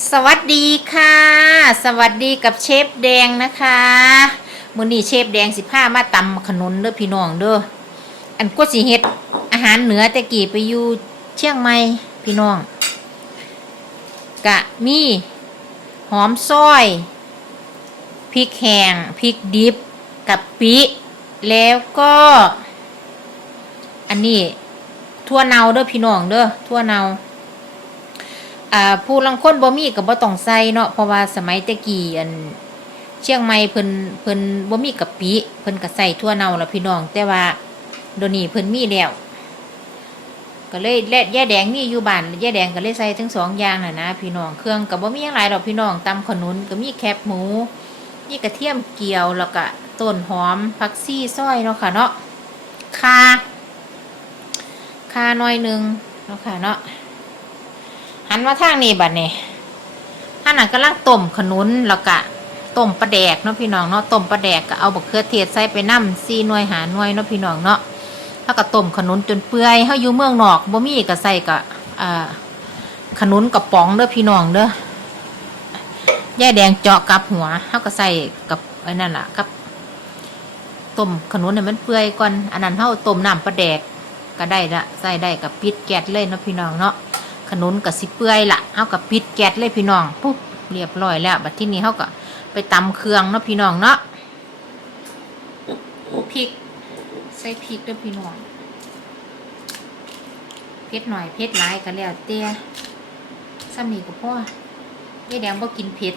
สวัสดีค่ะ สวัสดีกับเชฟแดงนะคะมื้อนี้เชฟแดงสิพามาตำขนุนเด้อพี่น้องเด้ออันก็สิเฮ็ดอาหารเหนือแต่กี้ไปอยู่เชียงใหม่พี่น้อง กะมีหอมซอยพริกแห้งพริกดิบกับปิแล้วก็ อันนี้ทั่วเนาเด้อพี่น้องเด้อทั่วเนา อ่าผู้ลังคนบ่มีก็บ่ต้องใส่เนาะเพราะว่าสมัยตะกี้อันเชียงใหม่เพิ่นเพิ่นบ่มีกะปิเพิ่นก็ใส่ทั่วเน่าละพี่น้อง แต่ว่าเดี๋ยวนี้เพิ่นมีแล้วก็เลยและย่แดงมีอยู่บ้านแย่แดงก็เลยใส่ทั้งสองอย่างน่ะนะพี่น้องเครื่องก็บ่มีหยังหลายดอกพี่น้องตำขนุนก็มีแคบหมูมีกระเทียมเกียวแล้วก็ต้นหอมผักซี่ซอยเนาะค่ะเนาะคาคาหน่อยนึงเนาะค่ะเนาะ หันมาทางนี้บัดนี้ท่านนั้นกำลังต้มขนุนแล้วก็ต้มปลาแดกเนาะพี่น้องเนาะต้มปลาแดกก็เอาบักเขือเทศใส่ไปน้ำซีหน่วยหาหน่วยเนาะพี่น้องเนาะแล้วก็ต้มขนุนจนเปื่อยเฮาอยู่เมืองนอกบ่มีก็ใส่ก็อ่าขนุนกระป๋องเด้อพี่น้องเด้อย่าแดงเจาะกับหัวเฮาก็ใส่กับไอ้นั่นล่ะกับต้มขนุนให้มันเปื่อยก่อนอันนั้นเฮาต้มน้ำปลาแดกก็ได้ละใส่ได้กับปิดแก๊สเลยเนาะพี่น้องเนาะ ขนุนกับสิเปื่อยละเอากับปิดแก๊สเลยพี่น้องปุ๊บเรียบร้อยแล้ว บัดที่นี้เขาก็ไปตำเครื่องเนาะพี่น้องเนาะพริก ใส่พริกด้วยพี่น้องเผ็ดหน่อยเผ็ดหลายก็แล้วเตี้ยซ้ำนี่ก็พ่อยายแดงบ่กินเผ็ด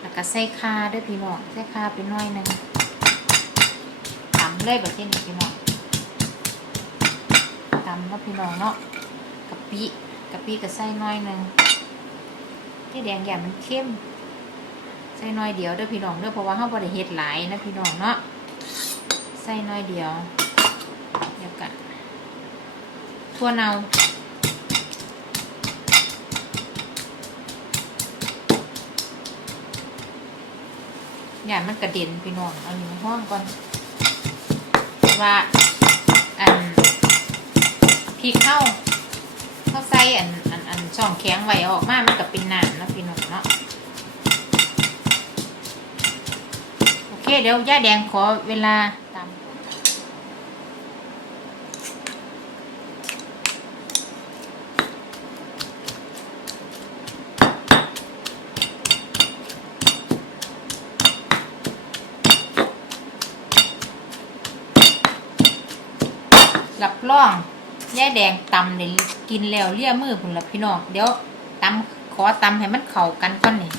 แล้วก็ใส่ข่าด้วยพี่น้องใส่ข่าไปหน่อยหนึงตำเลยบัดที่นี้พี่น้องตำเนาะพี่น้องเนาะกะปิ กะปิก็ใส่น้อยหนึ่งที่แดงอย่ามันเข้มใส่น้อยเดียวเด้อพี่น้องเด้อเพราะว่าเฮาบ่ได้เฮ็ดหลายนะพี่น้องเนาะใส่น้อยเดียวเดี๋ยวกะทั่วเนาอย่ามันกระเด็นพี่น้องเอาอยู่ห้องก่อนว่าอันพริกเข้า ส่อันอันอันช่องแข็งไว้ออกมามันก็เป็นนามนะพี่น้องเนาะโอเคเดี๋ยวย่าแดงขอเวลาตามรับรอง ย่ายแดงตำเนี่ยกินแล้วเลี่ยมือพุ่นละพี่น้องเดี๋ยวตำขอตำให้มันเข้ากันก่อนนี่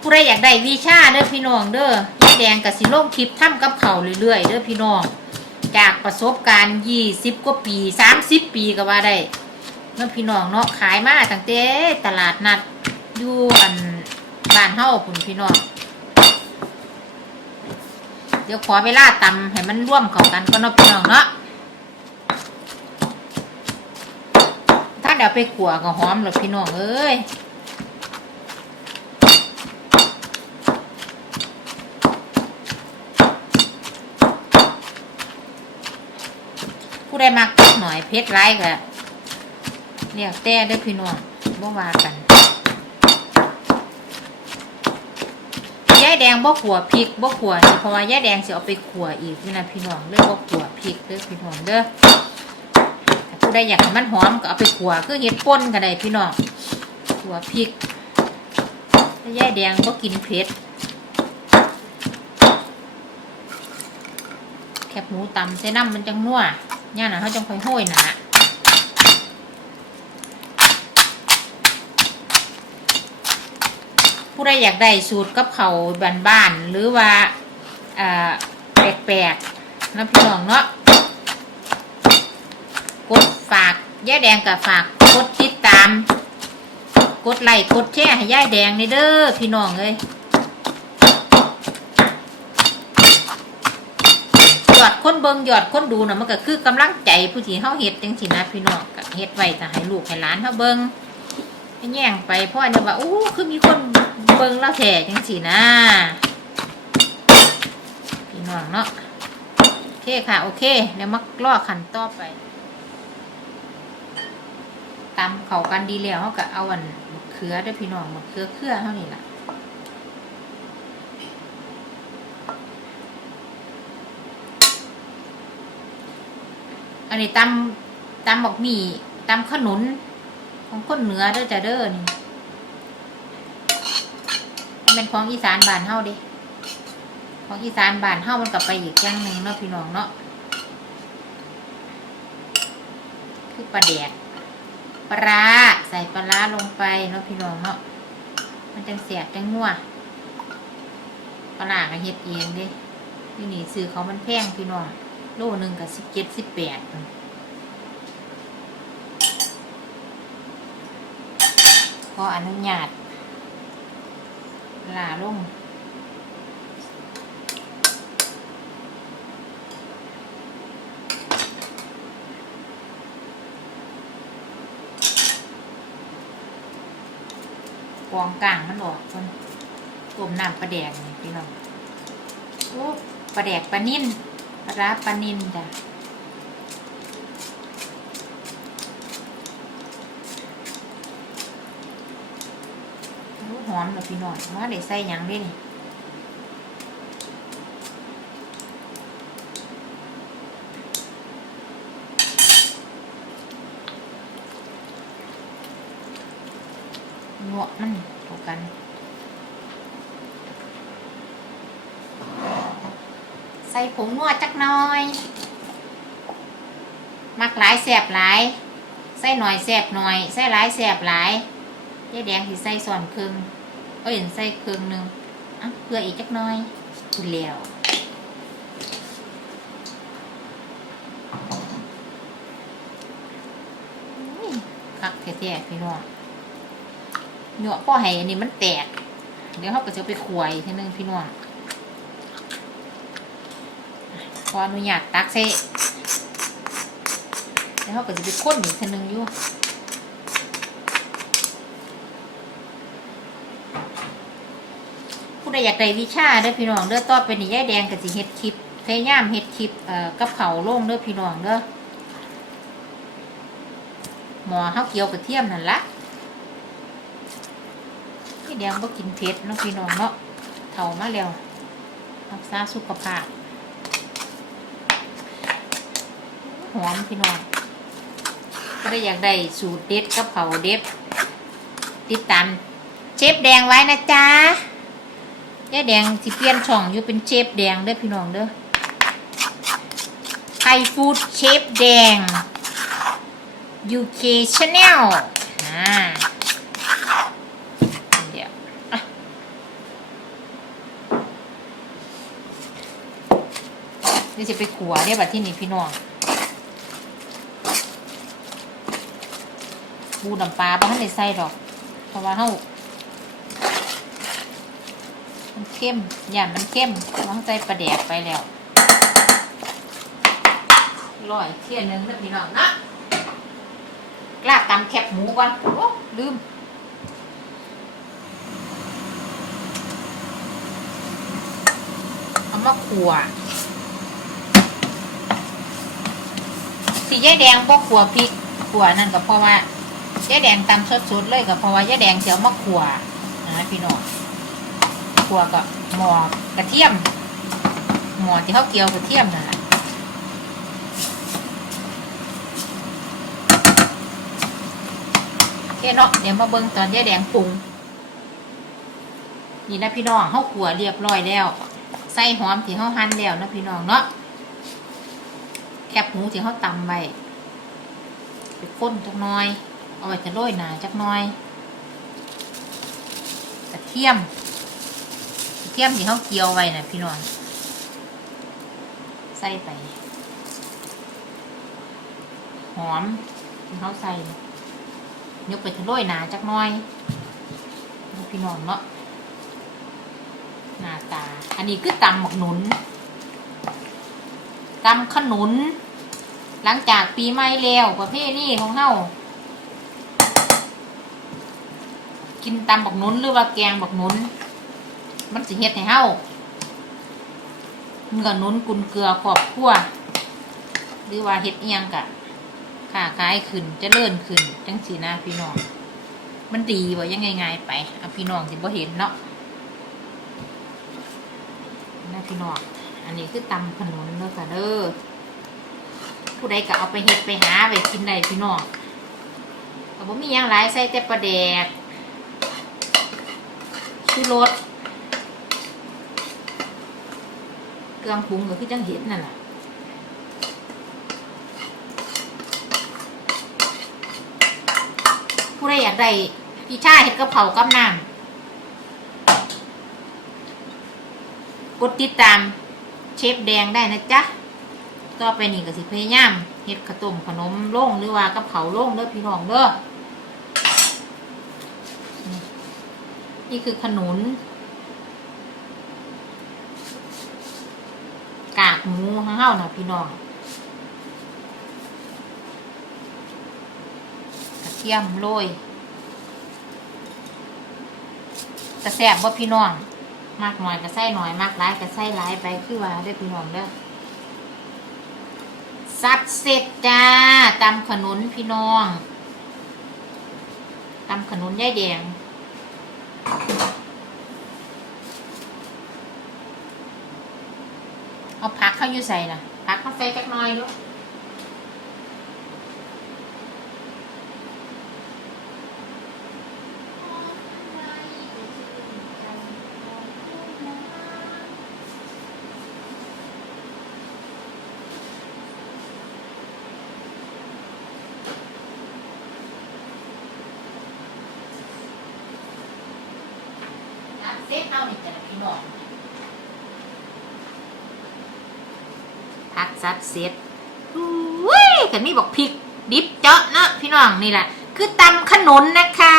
ผู้ใดอยากได้วีชาเด้อพี่น้องเด้อย่ายแดงกับสิลงคลิปทำกับเขาเรื่อยๆเด้อพี่น้อง จากประสบการณ์ยี่สิบกว่าปีสามสิบปีก็ว่าได้เมื่อพี่น้องเนาะขายมาตั้งแต่ตลาดนัดอยู่อันบ้านเฮาพุ่นพี่น้อง ดี๋ยวขอเวลาตำให้มันร่วมเข้ากันก็นเนะพี่น้องเนาะถ้าเดี๋ยวไปขัวก็หอมหรอกพี่น้องเอ้ยผู้ใดมักเผ็ดหน่อยเผ็ดร้ายก็เรียกแต่เด้อพี่น้องบ่ว่ากัน ยายแดงบ่ขัวพริกบ่ขัวนี่เพราะว่ายายแดงสิเอาไปขัวอีกนี่นะพี่น้องเด้อบ่ขัวพริกเด้อพี่น้องเด้อถ้าผู้ใดอยากให้มันหอมก็เอาไปขัวคือเฮ็ดป่นก็ได้พี่น้องขัวพริกแยายแดงบ่กินเผ็ดแคบหมูตำใส่น้ำมันจังนัวย่าน่ะเฮาจังค่อยห้อยหนา ผู้ใดอยากได้สูตรกับเขาบ้านๆหรือว่าแปลกๆนะพี่น้องเนาะกดฝากย่าแดงกับฝากกดติดตาม กดไลค์กดแชร์ให้ย่าแดงนี่เด้อพี่น้องเอ้ยยอดคนเบิงยอดคนดูนะมันก็คือกำลังใจผู้ที่เฮาเฮ็ดจังซี่นะพี่น้องก็เฮ็ดไว้ถ้าให้ลูกให้หลานเฮาเบิงไปแย่งไปพ่อเนี่ยว่าอู้คือมีคน เบิ่งแล้วแท้จังสินะพี่น้องเนาะโอเคค่ะ โอเคเดี๋ยวมาล่อขันต่อไปตำเขากันดีแล้วเขาก็เอาอันมะเขือด้วยพี่น้องมะเขือเครือเท่านี้ล่ะอันนี้ตำตำบักหมี่ตำขนุนของคนเหนือเด้อจ้ะเด้อนี่ มันเป็นของอีสานบ้านเฮาดิของอีสานบ้านเฮามันกลับไปอีกอย่างหนึ่งเนาะพี่น้องเนาะคือปลาแดกปลาใส่ปลาร้าลงไปเนาะพี่น้องเนาะมันจังเสียดจังนัวปลาร้าก็เฮ็ดเองเด้ที่นี่ซื้อเขามันแพงพี่น้องโลหนึ่งกับสิบเจ็ดสิบแปดขออนุญาต ลาลงกองกลางมันออกคนต้มน้ำปลาแดกนี่พี่น้องโอ้ปลาแดกปลานิ่นปลาร้าปลานิ่นจ้ะ หอมเลยพี่น้องว่าได้ใส่หยังด้นี่หนวมันถูกกันใส่ผงนวดจักหน่อย มักหลายแสบหลาย ใส่หน่อยแสบหน่อย ใส่หลายแสบหลายยายแดงที่ใส่ส่วนครึ่ง เอ้ยใส่ครึ่งหนึ่งอะเพื่ออีกจักน้อยคุณแล้วอุ้ยคักแท้ๆพี่น้องเหนาะพ่อให้อันนี้มันแตก เดี๋ยวเขาก็จะไปขวยทีนึงพี่น้องขออนุญาตตักใส่เดี๋ยวเขาก็จะไปค้นอีกทีนึงอยู่ ผู้ใด อยากได้วิชาเด้อพี่น้องเด้อต่อไปนี่ยายแดงก็สิเฮ็ดคลิปพยายามเฮ็ดคลิปเอ่อกับเขาลงเด้อพี่น้องเด้อหมอเฮาเกี่ยวกระเทียมนั่นละยายแดงบ่กินเผ็ดเนาะพี่น้องเนาะเฒ่ามาแล้วรักษาสุขภาพหอมพี่น้องก็ได้อยากได้สูตรเด็ดกับเขาเด็ดติดตามเชฟแดงไว้นะจ๊ะ ยายแดงสิเปลี่ยนช่องอยู่เป็นเชฟแดงเด้อพี่น้องเด้อไทยฟู้ดเชฟแดง UK Channel อ่าเดี๋ยวนี่จะไปขัวเนี่ยบัดที่นี่พี่น้องบูน้ำปลาบ้านในใส่ดอก เพราะว่าเฮา มันเข้มอย่ามันเข้มต้องใส่ปลาแดกไปแล้วร้อยเที่ยนึงแล้วพี่น้องนะกล้าตำแคบหมูก่อนโอ้ลืมเอามาขัวสียายแดงพวกขัวพริกขัวนั่นก็เพราะว่ายายแดงตำสดๆเลยก็เพราะว่ายายแดงเสียวมาขัวนะพี่น้อง ขัวกับหมอกระเทียม หมอที่เขาเกี่ยวกระเทียมนั่นแหละโอเคเนาะเดี๋ยวมาเบิ่งตอนยายแดงปรุงนี่นะพี่น้องเขาขัวเรียบร้อยแล้วใส่หอมที่เขาหั่นแล้วนะพี่น้องเนาะแคบหมูที่เขาตำไว้ไปข้นจักน้อย เอาไว้จะโรยหนาจักน้อยกระเทียม เทียมที่เขาเกี่ยวไว้นะพี่น้องใส่ไป หอมที่เขาใส่ยกไปทะโรยหนาจักน้อยพี่น้องเนาะหน้าตา อันนี้คือตำหมกหนุนตำขนุน หลังจากปีใหม่แล้วประเภทนี้ของเฮากินตำบักหนุนหรือว่าแกงบักหนุน มันสิเฮ็ดให้เฮาเงื่อนุนกุนเกลือครอบครัวหรือว่าเฮ็ดเอียงกะค่าขายขึ้นจะเลื่อนขึ้น จังสีนะพี่น้อง มันดีบ่ยังไงไงไปเอาพี่น้องสิบ่เห็นเนาะนะพี่น้อง อันนี้คือตำขนุนเด้อค่ะเด้อผู้ใดก็เอาไปเฮ็ดไปหาไปกินได้พี่น้องก็บ่มีหยังหลายใส่แต่ปลาแดกชูรส เครื่องปรุงก็คือจังเห็ดนั่นแหละผู้ใดอยากได้พี่ชาเห็ดกระเพรากับน้ำกดติดตามเชฟแดงได้นะจ๊ะต่อไปนี่ก็สิพยายามเฮ็ดขาวต้มขนมโล่งหรือว่ากับเขาโล่งเด้อพี่น้องเด้อนี่คือขนุน กาก หมูของเฮานะพี่น้องกระเทียมโรยกระแสบบ่าพี่น้อง มากหน่อยก็ใส่หน่อยมากหลายก็ใส่หลายไปคือว่าเด้อพี่น้องเด้อสัดเสร็จจ้าตำขนุนพี่น้องตำขนุนยายแดง เอาพักเข้าอยู่ใส่นะพักเข้าใส่จักน้อยด้วยน้ำเซ็ตเอาหนี่จ้ะพี่น้อง พักซัดเสร็จอุ้ยกันนี่บอกพริกดิบเจาะเนอะพี่น้องนี่แหละ คือตำขนุนนะคะ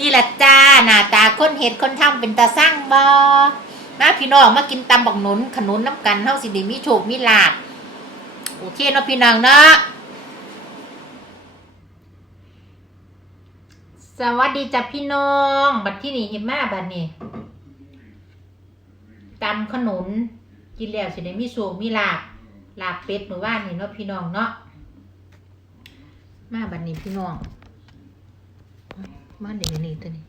นี่แหละจ้าหน้าตาคนเห็ดคนทำเป็นตาสร้างบอมาพี่น้องมากินตำบักหนุนขนุนน้ำกันเท่าสิดีมีโชคมีลาบโอเคเนาะพี่น้องเนาะสวัสดีจ้ะพี่น้อง บัดที่นี่เห็นมาบัดนี้ตำขนุน กินแล้วสิได้มีโชคมีลาบลาบเป็ดเมื่อวานนี่เนาะพี่น้องเนาะมาบัดนี้พี่น้องมาเดี๋ยวนี้ตัวนี้